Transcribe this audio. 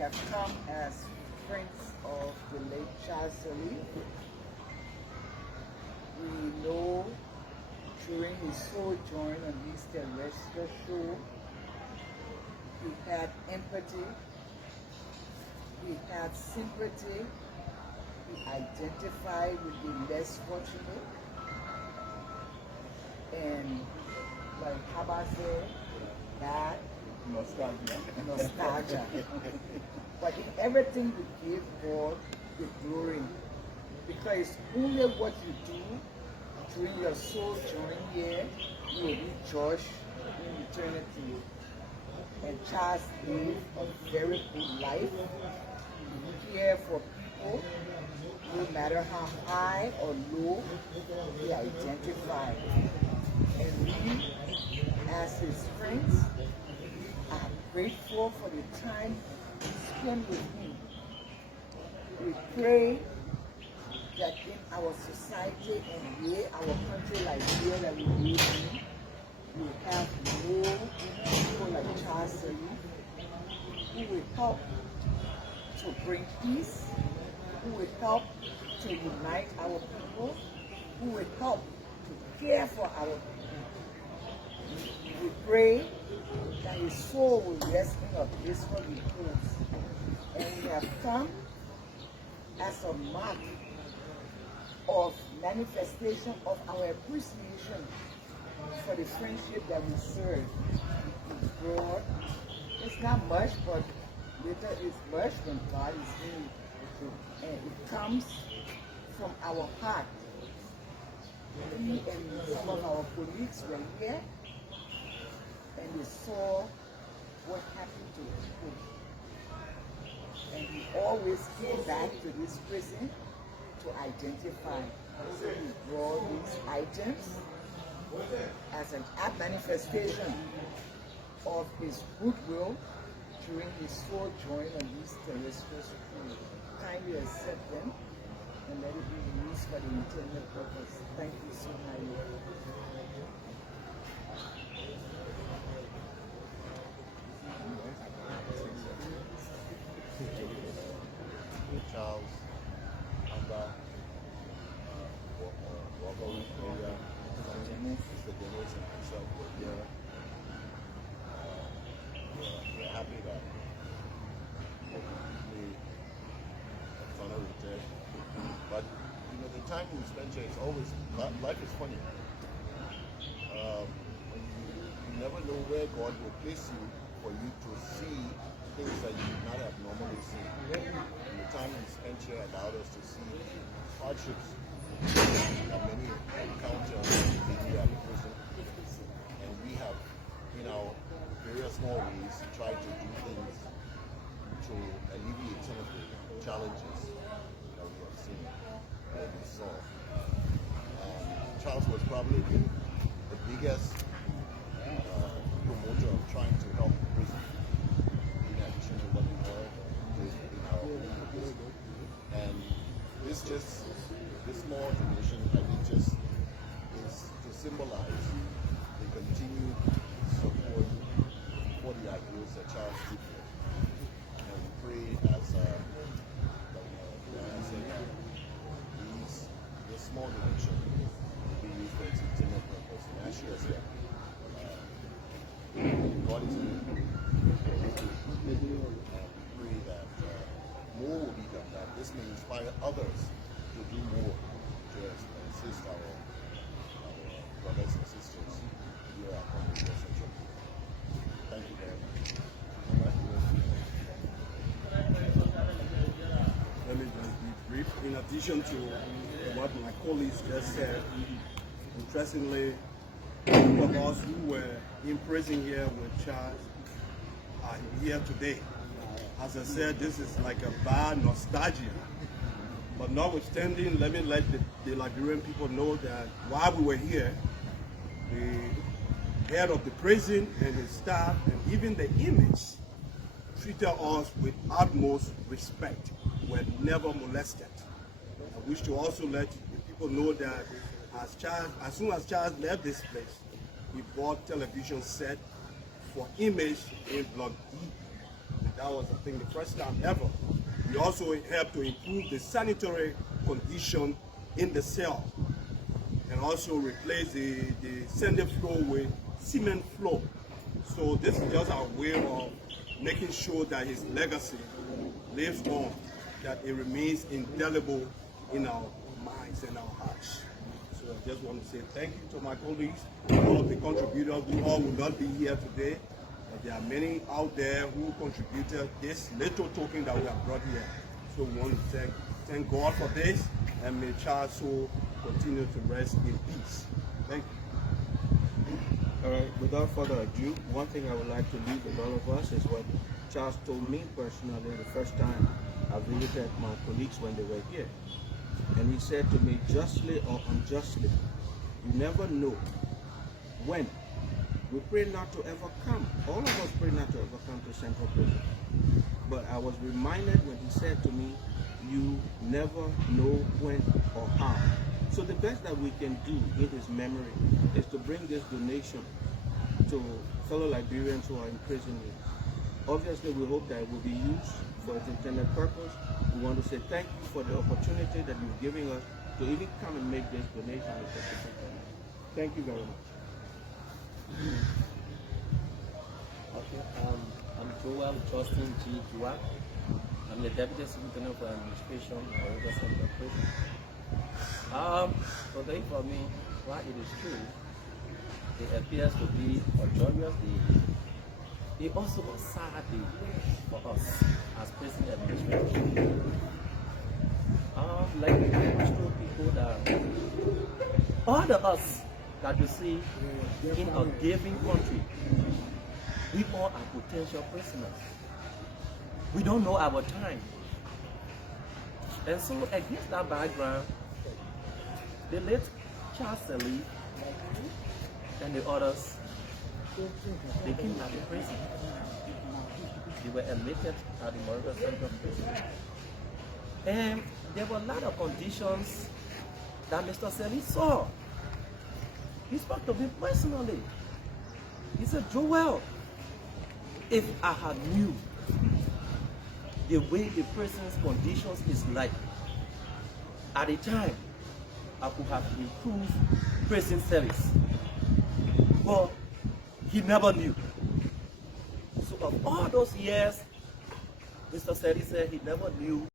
have come as friends of the late Charles Sirleaf. We know during his sojourn on this terrestrial show, he had empathy, he had sympathy, he identified with the less fortunate, and like Haba said, that nostalgia. But in everything we give God the glory, because it's only what you do during your sojourn here you will be judged in eternity. And Charles lived a very good life. He cared for people, no matter how high or low they identify. And we, as his friends, are grateful for the time we spent with him. We pray that in our society and here, our country like here that we live in, we have more people like Charles Sirleaf who will help to bring peace, who will help to unite our people, who will help to care for our people. We pray that his soul will rest in a blissful repose. And we have come as a mark of manifestation of our appreciation for the friendship that we serve with God. It's not much, but little is much when God is in it. And it comes from our heart. We and some of our colleagues were here, and they saw what happened to people. And we always came back to this prison to identify. So we brought these items as an manifestation of his goodwill during his sojourn on this terrestrial plane. Kindly accept them and let it be used for the intended purpose. Thank you so much. Charles, Amber, Walker, Liberia, Mr. Dennis, and myself were here. We're happy that we exonerated. But you know, the time we spend here is always life is funny. You never know where God will place you for you to see things that you would not have normally seen. And the time we spent here allowed us to see hardships that many encounter in the prison. And we have, in our various small ways, tried to do things to alleviate some of the challenges that we have seen and we saw. Charles was probably the biggest promoter of trying to help prison, in addition to what we all did in our own prison. And this small donation, I think, just is to symbolize the continued support for the ideals that Charles stood for. And we pray as that this small donation will be used for its intended purpose. And as she has said, God is good. And we pray that more will be done, that this may inspire others to do more to assist our brothers and sisters here at Monrovia Central. Thank you very much. Let me just be brief. In addition to what my colleagues just said, interestingly, two of us who were in prison here with Charles are here today. As I said, this is like a bad nostalgia. But notwithstanding, let me let the Liberian people know that while we were here, the head of the prison and his staff and even the inmates treated us with utmost respect. We were never molested. I wish to also let the people know that as soon as Charles left this place, he bought television set for inmates in Block D. That was, I think, the first time ever. We also helped to improve the sanitary condition in the cell and also replace the sandy floor with cement floor. So this is just our way of making sure that his legacy lives on, that it remains indelible in our minds and our hearts. So I just want to say thank you to my colleagues, all of the contributors who all will not be here today. But there are many out there who contributed this little token that we have brought here. So we want to thank God for this, and may Charles' soul continue to rest in peace. Thank you. All right, without further ado, one thing I would like to leave with all of us is what Charles told me personally the first time I visited my colleagues when they were here. And he said to me, justly or unjustly, you never know when. We pray not to ever come. All of us pray not to ever come to Central Prison. But I was reminded when he said to me, you never know when or how. So the best that we can do in his memory is to bring this donation to fellow Liberians who are in prison here. Obviously, we hope that it will be used for its intended purpose. We want to say thank you for the opportunity that you're giving us to even come and make this donation. Thank you very much. Okay, I'm Joel Justin G. Dua. I'm the Deputy Superintendent for Administration of Monrovia Central Prison. Today for me, while it is true, it appears to be a joyous day. It also a sad day for us as prison administrators. Like I told people that all of us that you see in a giving country, we all are potential prisoners. We don't know our time. And so against that background, the late Charles Sirleaf and the others, they came out of prison. They were admitted at the Monrovia Central Prison. And there were a lot of conditions that Mr. Sirleaf saw. He spoke to me personally. He said, Joel, if I had knew the way the prison's conditions is like, at the time, I could have improved prison service. But he never knew. So of all those years, Mr. Sirleaf said he never knew